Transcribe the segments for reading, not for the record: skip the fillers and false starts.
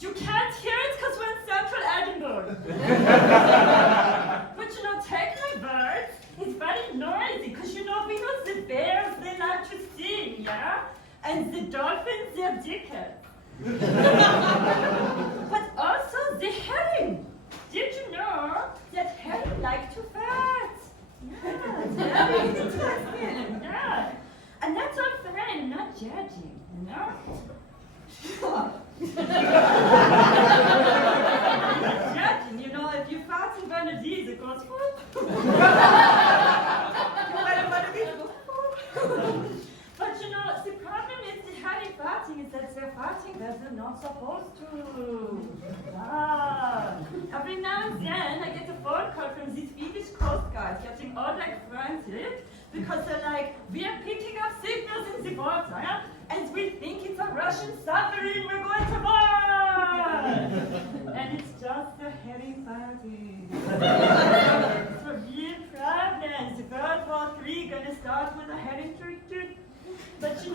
You can't hear it because we're in central Edinburgh. But take my birds, it's very noisy because we know the bears, they like to sing, yeah? And the dolphins, they're dickheads. But also the herring. Did you know that herring like to fart? Yeah, it's very interesting, yeah. And that's all fine, not judging, Sure. Judging, if you fart in one of these, it goes whoop. But the problem is the herring farting is that they're farting where they're not supposed to. Every now and then I get a phone call from these Swedish coast guards getting all frantic because they're like, we are picking up signals in the water, yeah? And we think it's a Russian submarine, we're going to war! And it's just a herring farting. It's a real problem. The World War III gonna start with a herring toot. But it's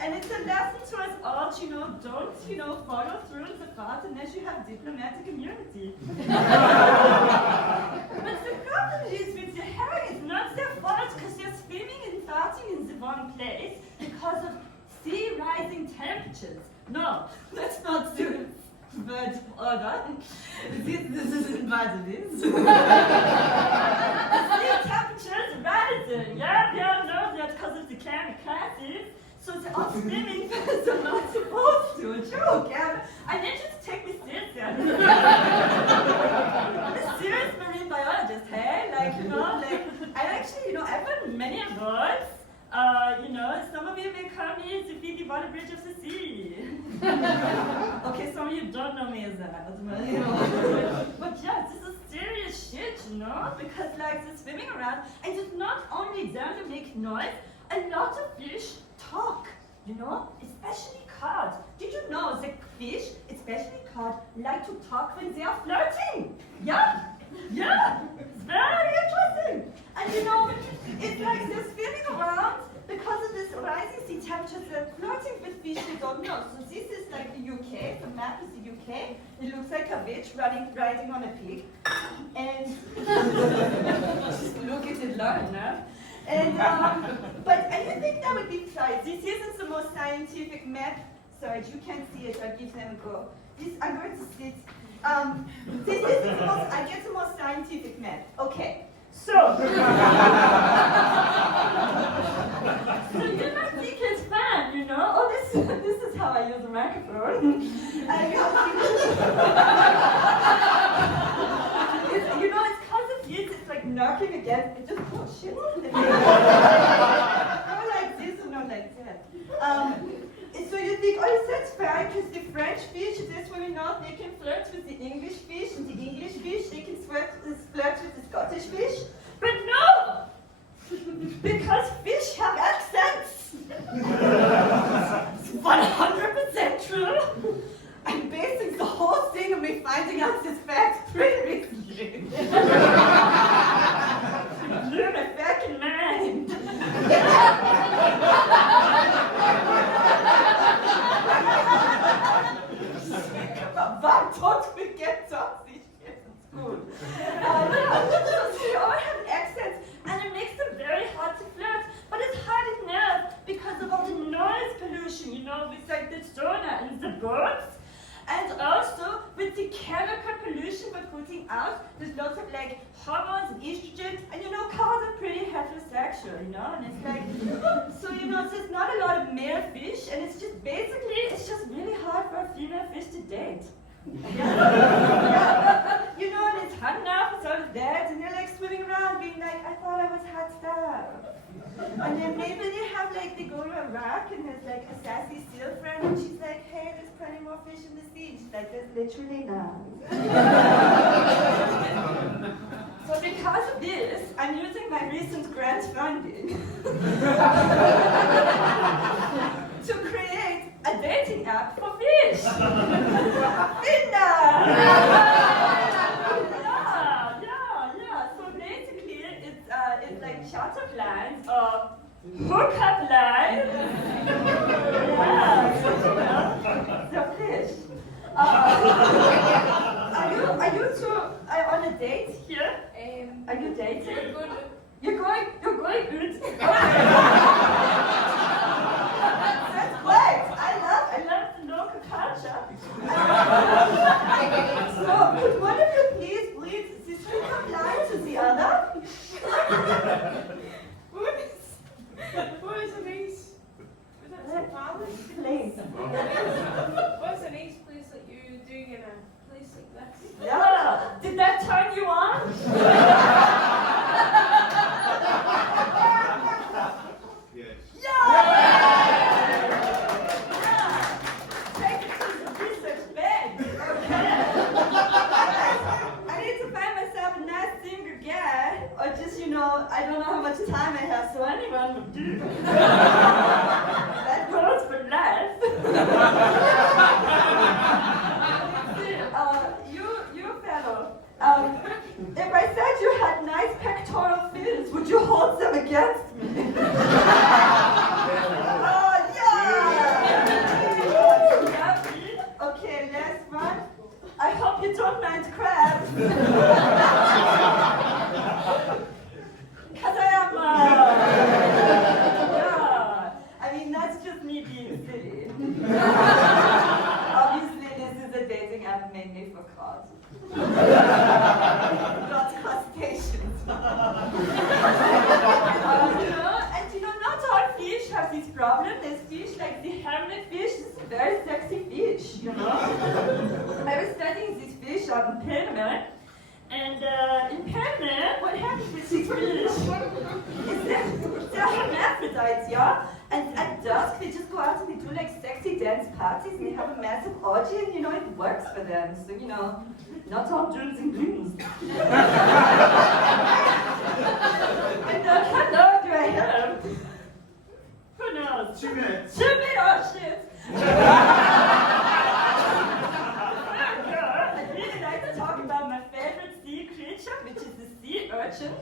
and it's a lesson to us all, don't, follow through the fart unless you have diplomatic immunity. But the problem is with the herring, it's not their fault because they're swimming and farting in the wrong place because of sea rising temperatures. No, that's not serious. But, this isn't what it is. The sea temperatures rising, yeah? We all know that because of the kamikazes. So they're all swimming because they're not supposed to. A joke, yeah? I need you to take me seriously. I'm a serious marine biologist, hey? I actually, I've written many awards. Some of you may call me the Phoebe Water-Bridge of the Sea. Okay, some of you don't know me as that, But yeah, this is serious shit, Because they're swimming around, and it's not only them to make noise, a lot of fish talk, especially cod. Did you know that fish, especially cod, like to talk when they are flirting? Yeah, it's very interesting. And it's like they're swimming around because of this rising sea temperatures, they're flirting with fish they don't know. So this is like the UK, the map is the UK. It looks like a witch riding on a pig. And just look at it, learn, And, but I don't think that would be right. This isn't the most scientific map. Sorry, you can't see it, I'll give them a go. I'm going to sit. This is the most scientific map. Okay, so. So you might think it's fun, Oh, this is how I use a microphone. It's because of you, it's like knocking against it. Just shit. Not like this and not like that. So you think, that's fine, because the French fish, they're swimming out, they can flirt with the English fish, and the English fish, they can flirt with the Scottish fish. But no! Because fish have accents! It's 100% true! I'm basing the whole thing on me finding out this fact pretty recently. Blew my fucking mind! Warum don't we get toxic shit in school? So they all have accents, and it makes them very hard to flirt. But it's hard enough because of all the noise pollution, with like the sonar and the birds. And also with the chemical pollution we're putting out, there's lots of like hormones and estrogen, and cows are pretty heterosexual, and it's like, so there's not a lot of male fish, and it's just really hard for a female fish to date. And it's hot enough, it's all dead, and they're like swimming around being like, I thought I was hot stuff. And then maybe they go to a rock and there's like a sassy seal friend and she's like, hey, there's plenty more fish in the sea. She's like, there's literally none. So because of this, I'm using my recent grant funding to create a dating app for fish. Tinder! Yeah. So basically, it's like charter plans of Hookup line? Yeah, so fish. Are you two on a date here? Are you dating? You're going out. Okay. That's great. I love the local culture. So, could one of you please read this hookup line to the other? What is an ace? Was that some knowledge? Please. What's an ace place that you're doing in a place like this? Yeah. Did that turn you on? Yes. Yeah. Take it to the research bed. Okay. I need to find myself a nice single guy, or just, I don't know how much time I have, so anyone would do. That goes for life. You fellow, if I said you had nice pectoral fins, would you hold them against me? Oh, yeah! Okay, last one. I hope you don't mind crabs. Because I am, yeah. I mean, that's just me being silly. Obviously, this is a dating app mainly for cars. Not crustaceans. Not all fish have this problem. There's fish like the hermit fish. This is a very sexy fish, I was studying this fish out in Panama. And in Panama, what happens with these fish is they're hermaphrodites, yeah? And at dusk, they just go out and they do like sexy dance parties and they have a massive orgy and it works for them. So, not all dreams and glooms. And hello, do I have? Who knows? 2 minutes. 2 minutes, oh shit! I'd really like to talk about my favorite sea creature, which is the sea urchin,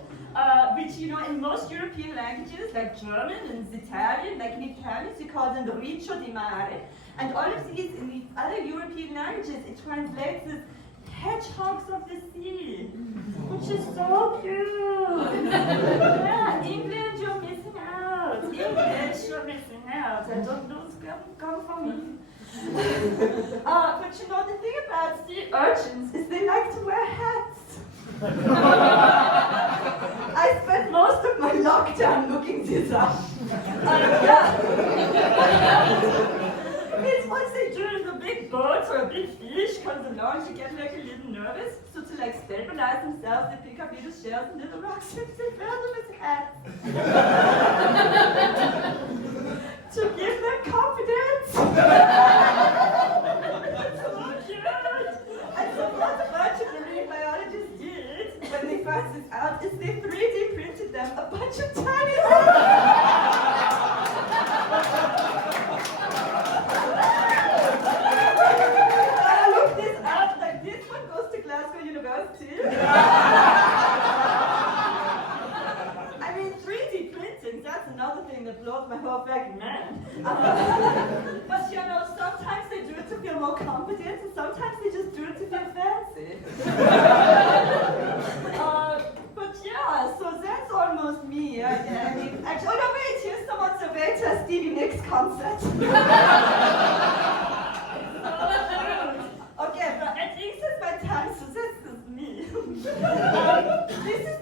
which, in most European languages, like German and Italian, like in Italian, we call them the riccio di mare. And all of these, in the other European languages, it translates as hedgehogs of the sea, which is so cute. Yeah, England, you're missing out. English, you're missing out. And don't lose, come for me. But the thing about sea urchins is they like to wear hats. I spent most of my lockdown looking this up. It's what they do in the big boats or a big fish comes along, you get like a little nervous. So to like stabilize themselves, they pick up little shells and little rocks and they wear them as hats. To give them confidence. So cute. And so what a bunch of marine biologists did when they found this out is they 3D printed them a bunch of tiny University. I mean, 3D printing, that's another thing that blows my whole fucking mind. But sometimes they do it to feel more confident, and sometimes they just do it to feel fancy. But yeah, so that's almost me. I mean, actually, oh no, wait, here's someone surveyed to a Stevie Nicks concert. Okay, but I think this is my time, so this is me. This is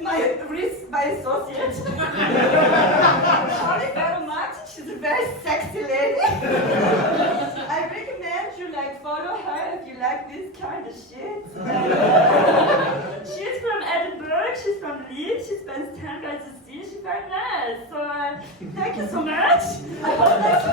my associate. Vero-Martin, she's a very sexy lady. I recommend you follow her if you like this kind of shit. She's from Edinburgh, she's from Leeds, she spends time by the sea, she's very nice. So thank you so much. I hope that's